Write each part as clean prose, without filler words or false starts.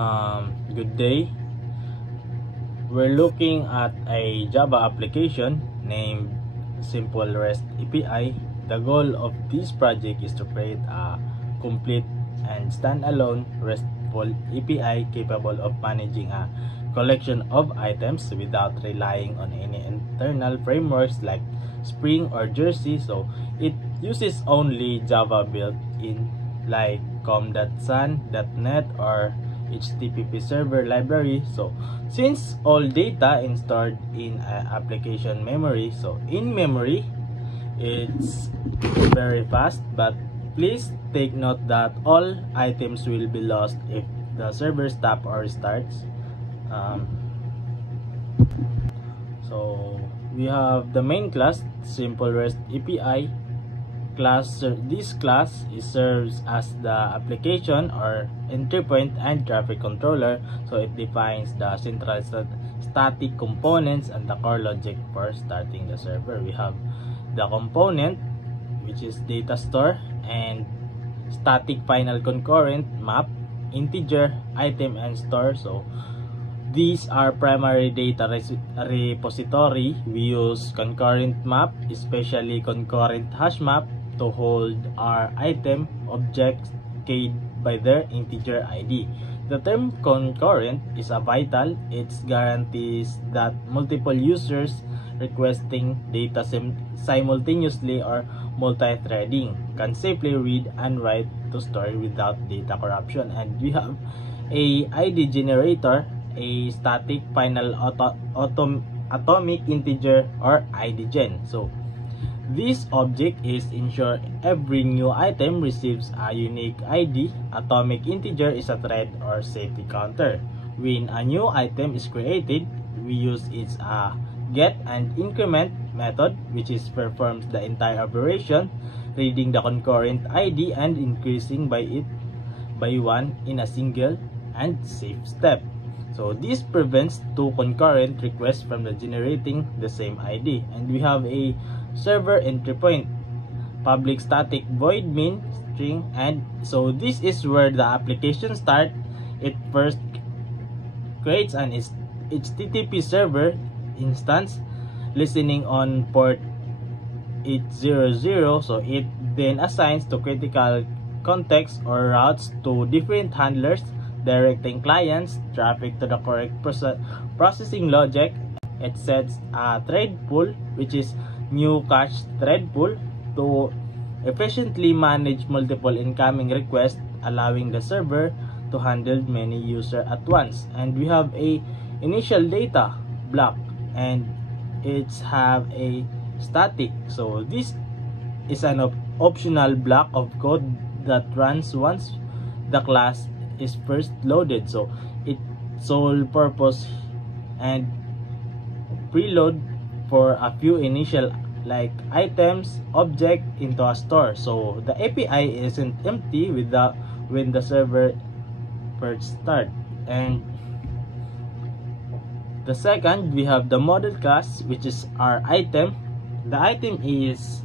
Good day. We're looking at a Java application named Simple REST API. The goal of this project is to create a complete and standalone RESTful API capable of managing a collection of items without relying on any internal frameworks like Spring or Jersey. So it uses only Java built-in like com.sun, .NET, or HTTP server library. So since all data is stored in application memory, so in memory it's very fast, but please take note that all items will be lost if the server stops or restarts. So we have the main class, Simple REST API class. This class serves as the application or entry point and traffic controller. So it defines the central static components and the core logic for starting the server. We have the component, which is data store and static final concurrent, map, integer, item, and store. So these are primary data repository. We use concurrent map, especially concurrent hash map, to hold our item objects keyed by their integer ID. The term concurrent is a vital. It guarantees that multiple users requesting data simultaneously or multi-threading can safely read and write to store without data corruption. And we have a ID generator, a static final atomic integer or IDGen. So this object is ensure every new item receives a unique ID. Atomic integer is a thread or safety counter. When a new item is created, we use its get and increment method, which is performs the entire operation, reading the concurrent ID and increasing by it by one in a single and safe step. So this prevents two concurrent requests from generating the same ID. And we have a server entry point, public static void main string, and so this is where the application starts. It first creates an HTTP server instance listening on port 800. So it then assigns to critical context or routes to different handlers, directing clients traffic to the correct processing logic. It sets a thread pool, which is new cache thread pool, to efficiently manage multiple incoming requests, allowing the server to handle many users at once. And we have a initial data block, and it's have a static. So this is an optional block of code that runs once the class is first loaded. So its sole purpose and preload for a few initial like items object into a store. So the API isn't empty when the server first start. And the second, we have the model class, which is our item. The item is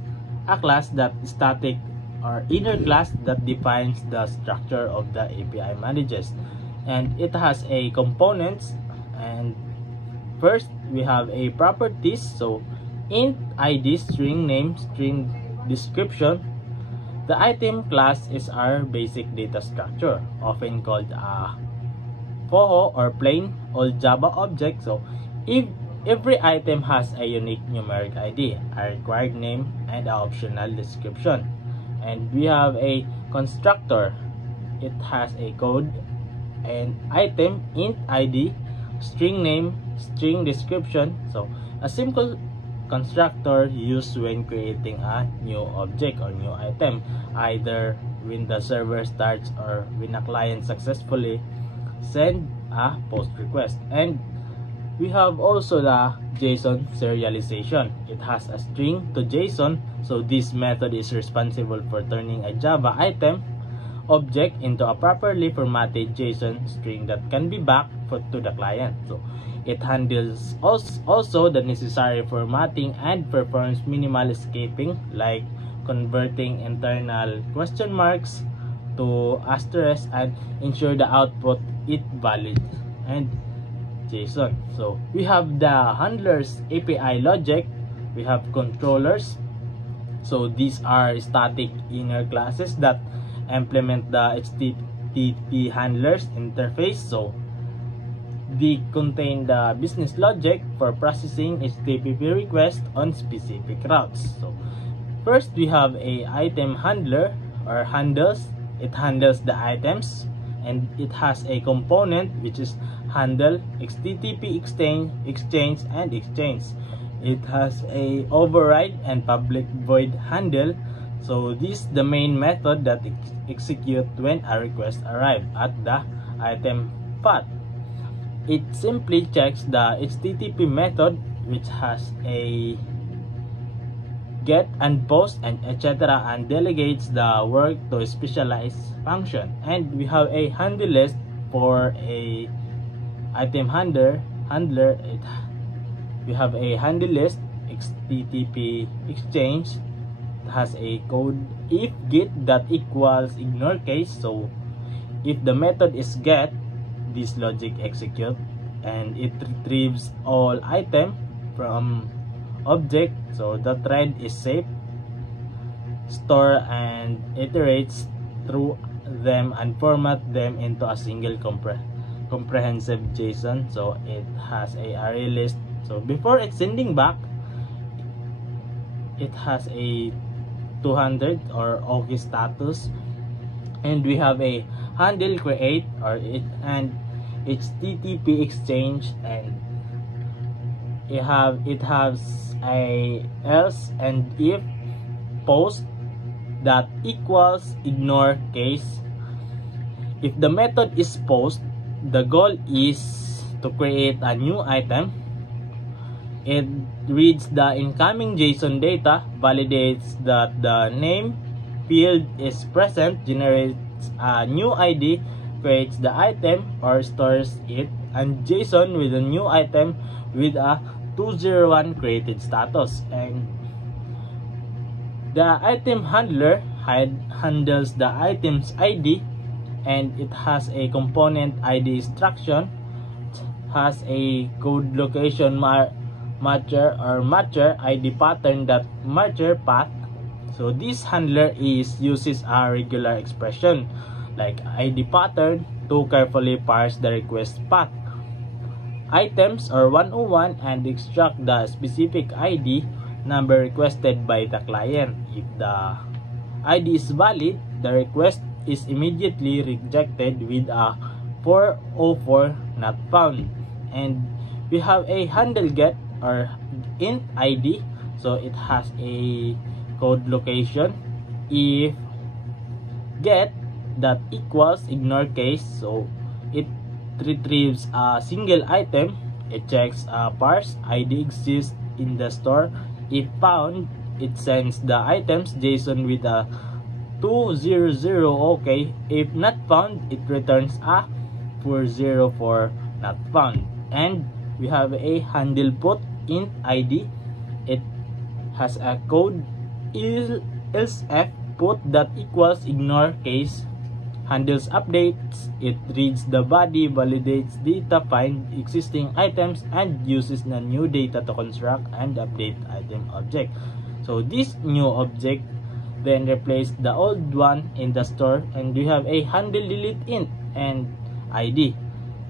a class that is static or inner class that defines the structure of the API manages, and it has a components. And first we have a properties, so int id, string name, string description. The item class is our basic data structure, often called a POHO or plain old Java object. So if every item has a unique numeric ID, a required name, and an optional description. And we have a constructor. It has a code and item, int id, string name, string description. So a simple constructor used when creating a new object or new item, either when the server starts or when a client successfully send a post request. And we have also the JSON serialization. It has a string to JSON. So this method is responsible for turning a Java item object into a properly formatted JSON string that can be back to the client. So it handles also the necessary formatting and performs minimal escaping, like converting internal question marks to asterisk and ensure the output is valid, and JSON. So we have the handlers API logic, we have controllers. So these are static inner classes that implement the HTTP handlers interface. So they contain the business logic for processing HTTP requests on specific routes. So first we have a item handler or handles. It handles the items, and it has a component which is handle HTTP exchange and exchange. It has a override and public void handle. So this is the main method that execute when a request arrives at the item path. It simply checks the HTTP method, which has a get and post and etc., and delegates the work to a specialized function. And we have a handle list for a item handler. We have a handle list HTTP exchange. It has a code if get that equals ignore case. So if the method is get, this logic execute, and it retrieves all item from object. So the thread is safe, store and iterates through them and format them into a single comprehensive JSON. So it has a array list. So before it's sending back, it has a 200 or OK status, and we have a handle create or it and HTTP exchange, and it has a else and if post that equals ignore case. If the method is post, the goal is to create a new item. It reads the incoming JSON data, validates that the name field is present, generates a new ID, creates the item or stores it and JSON with a new item with a 201 created status. And the item handler handles the item's ID, and it has a component ID instruction, has a code location matcher ID pattern that matcher path. So this handler uses a regular expression like ID pattern to carefully parse the request path. Items or 101 and extract the specific ID number requested by the client. If the ID is valid, the request is immediately rejected with a 404 not found. And we have a handle get or int ID. So it has a code location if get that equals ignore case. So it retrieves a single item. It checks parse ID exists in the store. If found, it sends the items JSON with a 200 OK. If not found, it returns a 404 not found. And we have a handle put int ID. It has a code else f put that equals ignore case. Handles updates. It reads the body, validates data, find existing items, and uses the new data to construct and update item object. So this new object then replace the old one in the store, and we have a handle delete int and ID.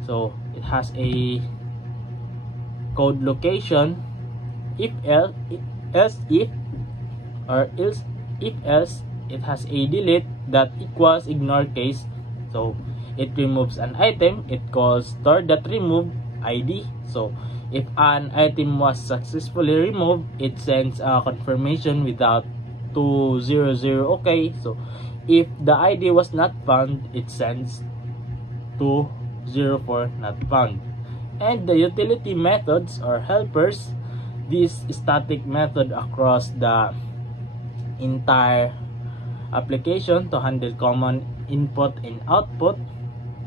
So it has a code location if else if or else if else. It has a delete that equals ignore case. So it removes an item. It calls store that remove ID. So if an item was successfully removed, it sends a confirmation without 200 OK. So if the ID was not found, it sends 204 not found. And the utility methods or helpers, this static method across the entire application to handle common input and output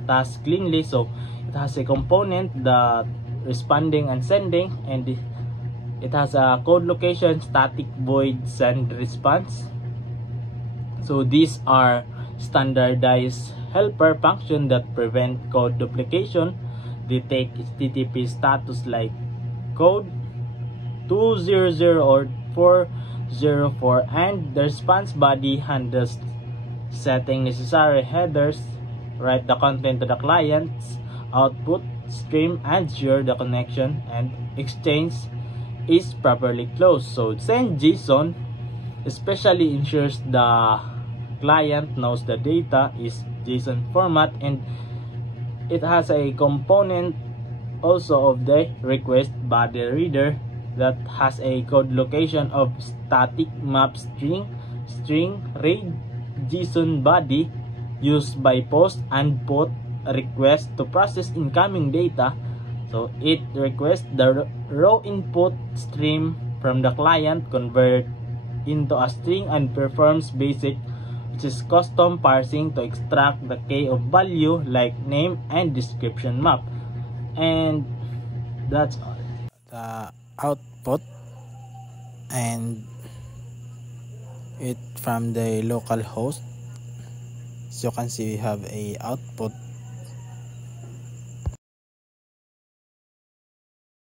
task cleanly. So it has a component that responding and sending, and it has a code location static void send response. So these are standardized helper function that prevent code duplication, detect HTTP status like code 200 or 404, and the response body handles setting necessary headers, write the content to the client's output stream, and ensure the connection and exchange is properly closed. So send JSON especially ensures the client knows the data is JSON format, and it has a component also of the request body reader that has a code location of static map string read JSON body used by post and put request to process incoming data. So it requests the raw input stream from the client, convert into a string, and performs basic, which is custom parsing to extract the key of value like name and description map. And that's all. The output, and it from the local host. As you can see, we have a output